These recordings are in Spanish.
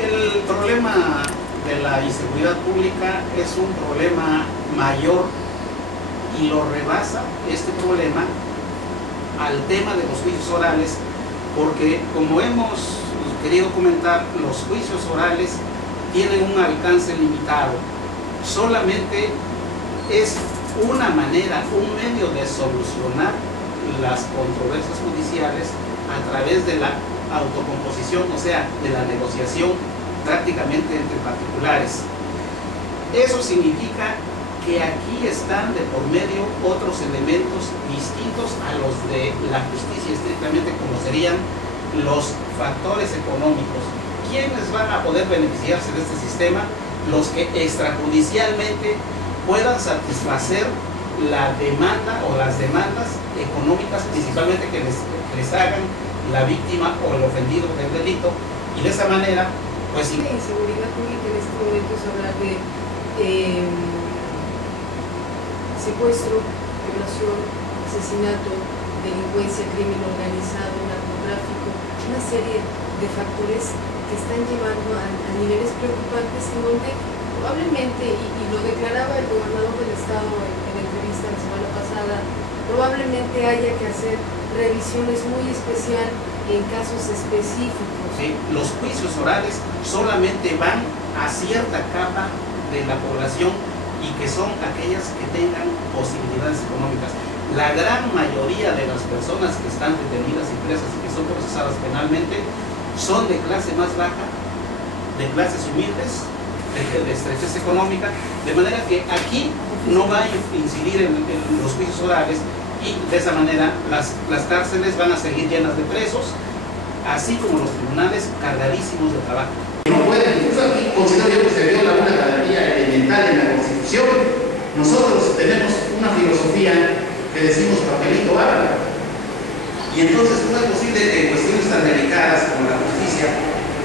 El problema de la inseguridad pública es un problema mayor y lo rebasa este problema al tema de los juicios orales, porque como hemos querido comentar, los juicios orales tienen un alcance limitado. Solamente es una manera, un medio de solucionar las controversias judiciales a través de la autocomposición, o sea, de la negociación prácticamente entre particulares. Eso significa que aquí están de por medio otros elementos distintos a los de la justicia estrictamente, como serían los factores económicos. ¿Quiénes van a poder beneficiarse de este sistema? Los que extrajudicialmente puedan satisfacer la demanda o las demandas económicas, principalmente que les hagan la víctima o el ofendido del delito, y de esa manera, pues... La inseguridad pública en este momento es hablar de secuestro, violación, asesinato, delincuencia, crimen organizado, narcotráfico, una serie de factores que están llevando a niveles preocupantes en donde probablemente, y lo declaraba el gobernador del estado en entrevista la semana pasada, probablemente haya que hacer revisiones muy especiales en casos específicos. Sí, los juicios orales solamente van a cierta capa de la población y que son aquellas que tengan posibilidades económicas. La gran mayoría de las personas que están detenidas y presas y que son procesadas penalmente son de clase más baja, de clases humildes, de estrechez económica, de manera que aquí no va a incidir en los juicios orales, y de esa manera las cárceles van a seguir llenas de presos, así como los tribunales cargadísimos de trabajo. No pueden, incluso aquí considero yo que se vio una garantía elemental en la Constitución. Nosotros tenemos una filosofía que decimos papelito habla, y entonces no es posible que en cuestiones tan delicadas como la justicia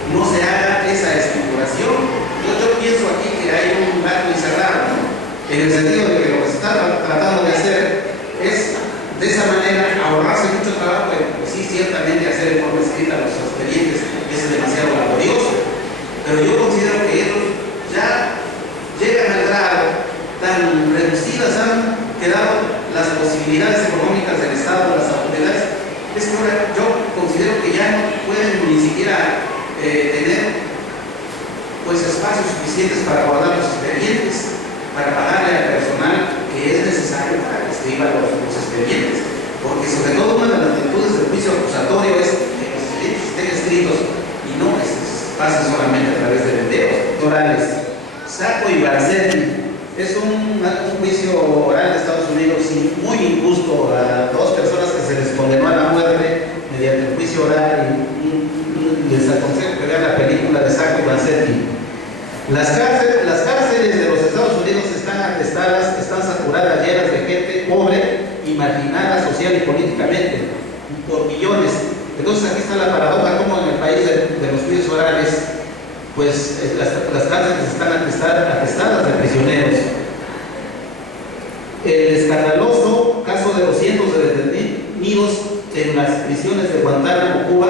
no se haga esa estructuración. Yo pienso aquí que hay un gato encerrado, ¿no? En el sentido de que lo que se está tratando de hacer es de esa manera ahorrarse mucho trabajo, pues sí, ciertamente hacer en forma escrita los expedientes es demasiado laborioso, pero yo considero que ellos ya llegan al grado, tan reducidas han quedado las posibilidades económicas del Estado, de las autoridades, es que ahora yo considero que ya no pueden ni siquiera tener pues espacios suficientes para guardar los expedientes, para pagarle al personal que es necesario para que escriba los expedientes, porque sobre todo una de las virtudes del juicio acusatorio es que los expedientes estén escritos y no pasen solamente a través de videos orales. Sacco y Garcetti es un juicio oral de Estados Unidos muy injusto a dos personas que se les condenó a la muerte mediante el juicio oral, y les aconsejo que vean la película de Sacco y Garcetti. Las cárceles de los Estados Unidos están atestadas, están saturadas, llenas de gente pobre y marginada social y políticamente, por millones. Entonces aquí está la paradoja, como en el país de los juicios orales, pues las cárceles están atestadas de prisioneros. El escandaloso caso de los cientos de detenidos en las prisiones de Guantánamo, Cuba,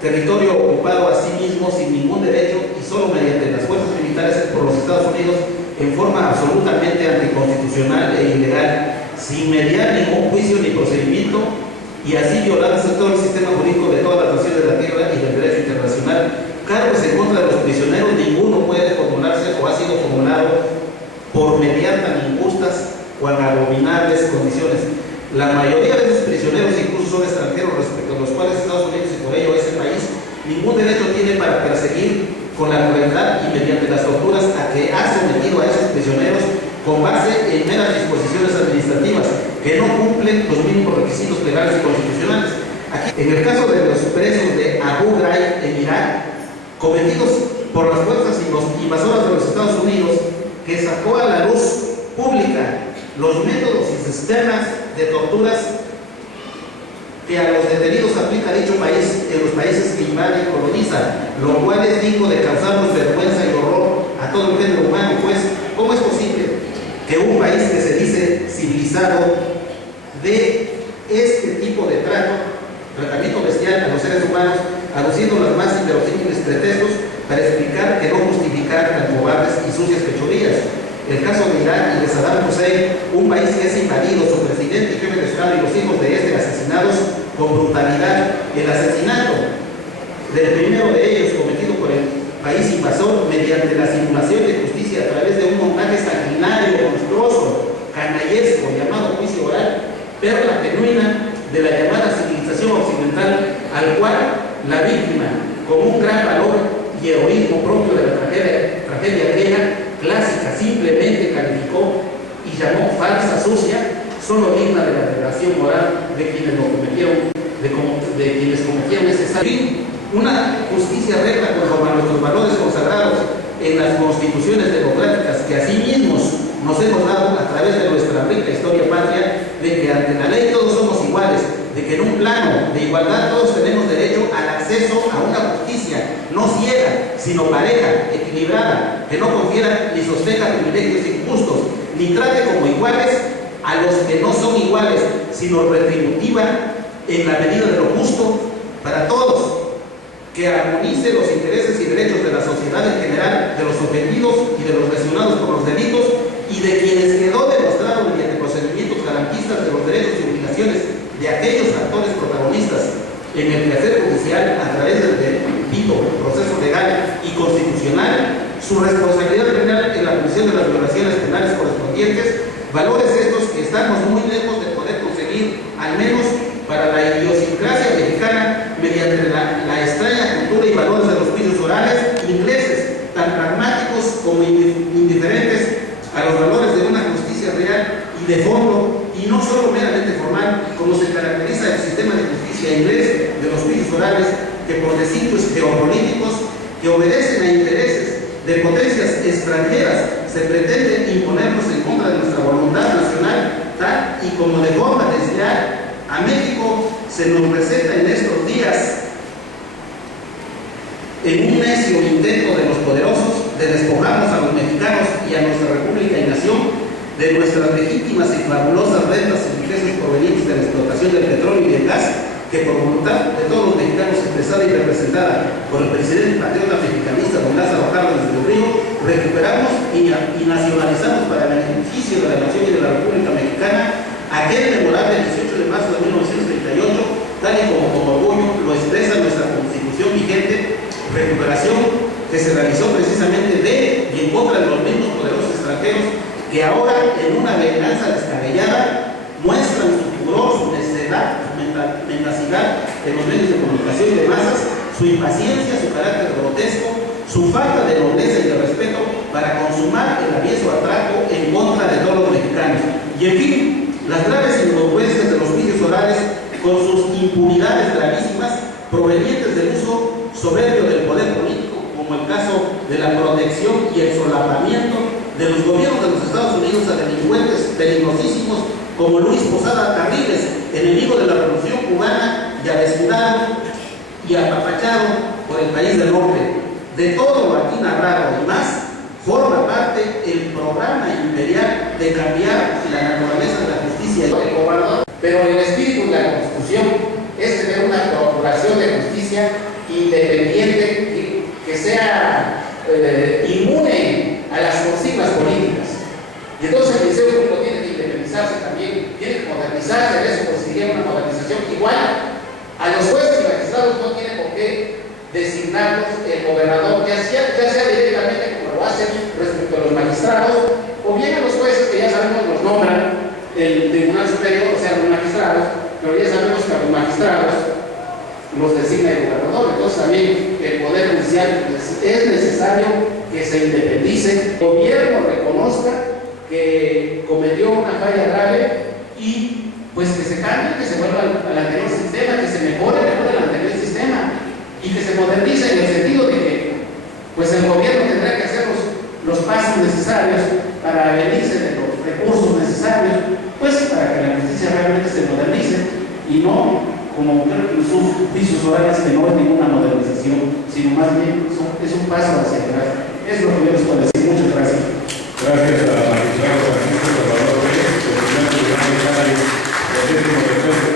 territorio ocupado a sí mismo sin ningún derecho y solo mediante las fuerzas militares por los Estados Unidos en forma absolutamente anticonstitucional e ilegal, sin mediar ningún juicio ni procedimiento, y así violándose todo el sistema jurídico de todas las naciones de la tierra y del derecho internacional. Cargos en contra de los prisioneros ninguno puede formularse o ha sido formulado por mediar tan injustas o en abominables condiciones. La mayoría de esos prisioneros incluso son extranjeros respecto a los cuales Estados Unidos y por ello ese país ningún derecho tiene para perseguir con la crueldad y mediante las torturas a que ha sometido a esos prisioneros con base en meras disposiciones administrativas que no cumplen los mínimos requisitos legales y constitucionales. Aquí, en el caso de los presos de Abu Ghraib en Irak, cometidos por las fuerzas invasoras de los Estados Unidos, que sacó a la luz pública los métodos y sistemas de torturas que a los detenidos aplica dicho país en los países que invade y coloniza, lo cual es digno de causarnos vergüenza y horror a todo el género humano, pues ¿cómo es posible que un país que se dice civilizado dé este tipo de tratamiento bestial a los seres humanos, aduciendo los más inverosímiles pretextos para explicar que no justificar tan cobardes y sucias fechorías. El caso de Irak y de Saddam Hussein, un país que es invadido, su presidente y jefe de Estado y los hijos de este asesinados con brutalidad. El asesinato del primero de ellos, cometido por el país invasor mediante la simulación de justicia a través de un montaje sanguinario, monstruoso, canallesco, llamado juicio oral, perla genuina de la llamada civilización occidental, al cual la víctima, con un gran valor y heroísmo propio de la tragedia griega clásica, simplemente calificó y llamó falsa, sucia, solo digna de la revelación moral de quienes lo cometieron, de quienes cometieron ese crimen. Una justicia recta conforme a nuestros valores consagrados en las constituciones democráticas que así mismos nos hemos dado a través de nuestra rica historia patria, de que ante la ley todos somos iguales, de que en un plano de igualdad todos tenemos derecho al acceso a una justicia no ciega, sino pareja, equilibrada, que no confiera ni sostenga privilegios injustos, ni trate como iguales a los que no son iguales, sino retributiva en la medida de lo justo para todos, que armonice los intereses y derechos de la sociedad en general, de los ofendidos y de los lesionados por los delitos, y de quienes quedó demostrado mediante procedimientos garantistas de los derechos y obligaciones de aquellos actores protagonistas en el quehacer judicial a través del debido proceso legal y constitucional, su responsabilidad penal en la comisión de las violaciones penales correspondientes, valores estos que estamos muy lejos de poder conseguir, al menos para la idiosincrasia mexicana, mediante la extraña cultura y valores de los juicios orales ingleses, tan pragmáticos como indiferentes a los valores de una justicia real y de fondo, y no solo meramente formal, como se caracteriza el sistema de justicia inglés de los juicios orales, que por designios geopolíticos que obedecen a intereses de potencias extranjeras se pretende imponernos en contra de nuestra voluntad nacional, tal y como de forma desleal a México se nos presenta en estos días en un necio intento de los poderosos de despojarnos a los mexicanos y a nuestra república y nación de nuestras legítimas y fabulosas rentas y riquezas provenientes de la explotación del petróleo y del gas, que por voluntad de todos los mexicanos expresada y representada por el presidente patriota mexicanista don Lázaro Cárdenas del Río, recuperamos y nacionalizamos para el beneficio de la nación y de la República Mexicana aquel memorable 18 de marzo de 1938, tal y como con orgullo lo expresa nuestra Constitución vigente, recuperación que se realizó precisamente de y en contra de los mismos poderosos extranjeros que ahora, en una venganza descabellada, muestran su furor, su necedad, su mendacidad en los medios de comunicación y de masas, su impaciencia, su carácter grotesco, su falta de nobleza y de respeto para consumar el avieso atraco en contra de todos los mexicanos. Y en fin, las graves incongruencias de los juicios orales con sus impunidades gravísimas provenientes del uso soberbio del poder político, como el caso de la protección y el solapamiento de los gobiernos de los Estados Unidos a delincuentes peligrosísimos como Luis Posada Carriles, enemigo de la Revolución Cubana y avecinado y apapachado por el país del norte. De todo lo aquí narrado y más, forma parte el programa imperial de cambiar la naturaleza de la justicia. Pero el espíritu de la Constitución es tener una procuración de justicia independiente que sea inmune a las consignas políticas. Y entonces el Ministerio Público tiene que independizarse también, tiene que modernizarse, en eso consigue una modernización igual. A los jueces y magistrados no tiene por qué designarlos el gobernador, ya sea directamente como lo hacen respecto a los magistrados, o bien a los jueces que ya sabemos los nombran el Tribunal Superior, o sea, los magistrados, pero ya sabemos que a los magistrados los designa el gobernador. Entonces también el Poder Judicial es necesario que se independice, el gobierno reconozca que cometió una falla grave y pues que se cambie, que se vuelva al anterior sistema, que se mejore el anterior sistema y que se modernice en el sentido de que pues el gobierno tendrá que hacer los pasos necesarios para venirse de los recursos necesarios, pues para que la justicia realmente se modernice y no como creo que los juicios orales que no es ninguna modernización, sino más bien es un paso hacia atrás. Es lo que yo les puedo decir. Muchas gracias. Gracias a la magistrada Francisco Salvador Pérez, presidente de la Cámara de